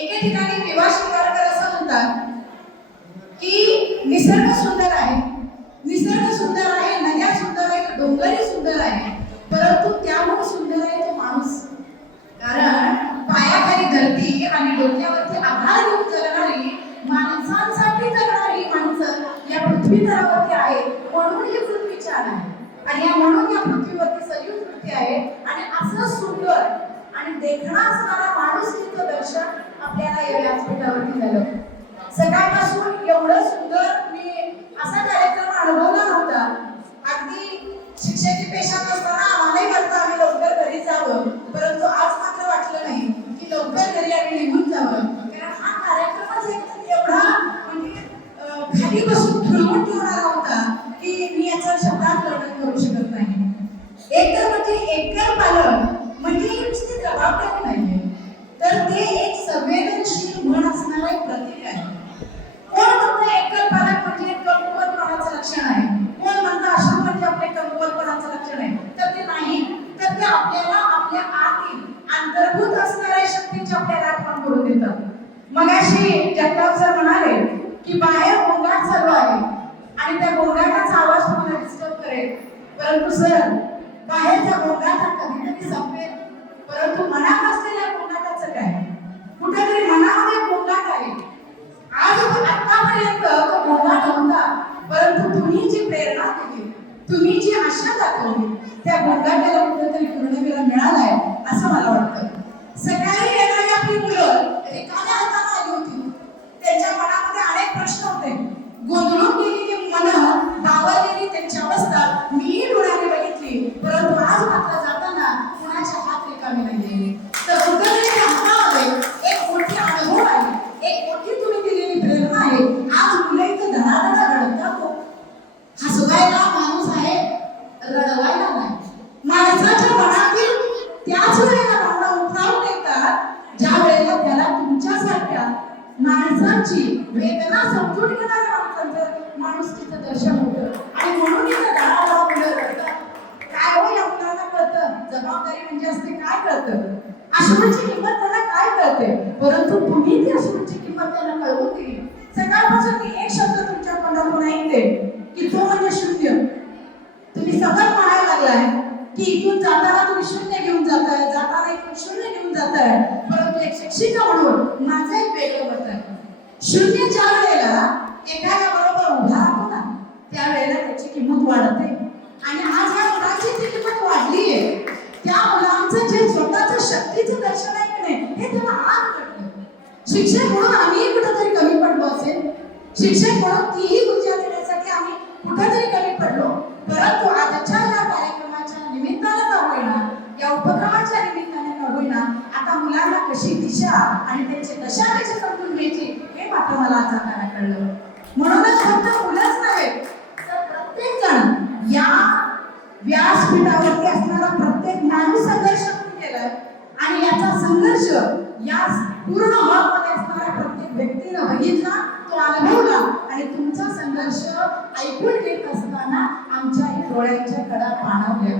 एके ठिकाणी विवा शिवारकर असं म्हणतात की निसर्ग सुंदर आहे, निसर्ग सुंदर आहे, नद्या सुंदर आहेत, डोंगरही सुंदर आहे, परंतु त्यामुळे सुंदर आहे तो माणूस. कारण पायाखाली धरती आणि डोक्यावरती आधार घेऊन जगणारी, माणसांसाठी जगणारी माणसं या पृथ्वी तलावरती आहे. म्हणून ही पृथ्वी छान आहे आणि म्हणून या पृथ्वीवरती सजीव सृष्टी आहे. आणि असं सुंदर आणि देखणा असणारा माणूस तिचं दर्शन आपल्याला या व्यासपीठावरती झालं. सकाळपासून एवढं सुंदर मी असा कार्यक्रम अनुभवला नव्हता. अगदी शिक्षकाची पेशात असताना आम्हालाही वाटतं आम्ही लवकर घरी जावं, परंतु आज मात्र वाटलं नाही की लवकर घरी आम्ही निघून जावं. कारण हा कार्यक्रमच एकदम एवढा म्हणजे खाली बसून ठरवून ठेवणारा होता की मी याचा शब्दात वर्णन करू शकत नाही. एकतर म्हणजे एकल पालन म्हणजे नुसती जबाबदारी नाहीये, तर ते एक संवेदनशील मन असणारा एक प्रतीक आहे. कोण म्हणतं एकल पालक म्हणजे कमकुवतपणाचं लक्षण आहे, कोण म्हणतं अश्रू म्हणजे आपले कमकुवतपणाचं लक्षण आहे, तर ते नाही. तर ते आपल्याला आपल्या आतील अंतर्भूत असणाऱ्या शक्तीची आपल्याला आठवण करून देतात. मगाशी जगताप सर म्हणाले की बाहेर गोंगाट चालू आहे आणि त्या गोंगाटाचा आवाज तुम्हाला डिस्टर्ब करेल, परंतु सर बाहेरच्या गोंगाट कधीतरी संपेल, परंतु मनात असलेल्या गोंगाटाचं काय? कुठेतरी मनामध्ये गोंगाट आहे. आज आतापर्यंत तो गोंगाट होता, परंतु तुम्ही जी प्रेरणा दिली, तुम्ही जी आशा दाखवली, त्या गोंगाटाला कुठेतरी पूर्णवेळ मिळालाय असं मला वाटतं. सकाळी येणारी आपली मुलं रिकाम्या हाताने आली होती. त्यांच्या मनामध्ये अनेक प्रश्न होते. गोंधळून गेलेली मनं, बावरलेली त्यांची अवस्था मी डोळ्याने बघितली, परंतु आज मात्र जाताना कुणाच्या हात रिकामी नाहीये. तर कुठेतरी हातामध्ये एक मोठी अनुभव आहे, एक मोठी तुम्ही दिलेली प्रेरणा आहे. आज मुलं इथं धडाधडा रडतात. हसवायला माणूस आहे, रडवायला नाही. माणसाच्या मनातील त्याच वेळेला भावना उतरावून येतात ज्या वेळेला त्याला तुमच्यासारख्या माणसांची वेदना समजून घेणाऱ्या माणसांचं माणूस तिथं दर्शन होतं. आणि म्हणून इथं धडाधडा मुलं रडतात. काय हो या मुलांना कळतं जबाबदारी म्हणजे असते, काय कळतं अश्रूची किंमत त्यांना काय कळते, परंतु तुम्ही ती अश्रूची किंमत त्यांना कळवून दिली. सकाळपासून मी एक शब्द तुमच्या तोंडातून ऐकते की तो म्हणजे शून्य. तुम्ही सबक म्हणायला लागलाय की इथून जाताना तुम्ही शून्य घेऊन जाताय, जाताना इथून शून्य घेऊन जाताय, परंतु एक शिक्षिका म्हणून माझं एक वेगळं मत आहे. शून्य ज्या वेळेला एखाद्या बरोबर उभा राहतो ना, त्यावेळेला त्याची किंमत वाढते. आणि आज या मुलाची ती किंमत वाढली आहे. त्या मुलांचं जे स्वतःचं शक्तीचं दर्शन आहे की नाही, हे त्याला आज कळतं. शिक्षक म्हणून आम्ही कुठेतरी कमी पडलो असेल, शिक्षक म्हणून तीही ऊर्जा देण्यासाठी आम्ही कुठेतरी कमी पडलो, परंतु आजच्या या कार्यक्रमाच्या निमित्तानं का होईना, या उपक्रमाच्या निमित्ताने का होईना, आता मुलांना कशी दिशा आणि त्यांची दशा कशी समजून घ्यायची हे मात्र मला आज आता कळलं. म्हणूनच फक्त मुलंच नव्हे तर प्रत्येक जण या व्यासपीठावरती असणारा प्रत्येक माणूस संघर्ष केलाय आणि याचा संघर्ष या पूर्ण हॉलमध्ये असणाऱ्या प्रत्येक व्यक्तीनं बघितला, तो अनुभवला आणि तुमचा संघर्ष ऐकून घेत असताना आमच्या डोळ्यांच्या कडा पाणावल्या.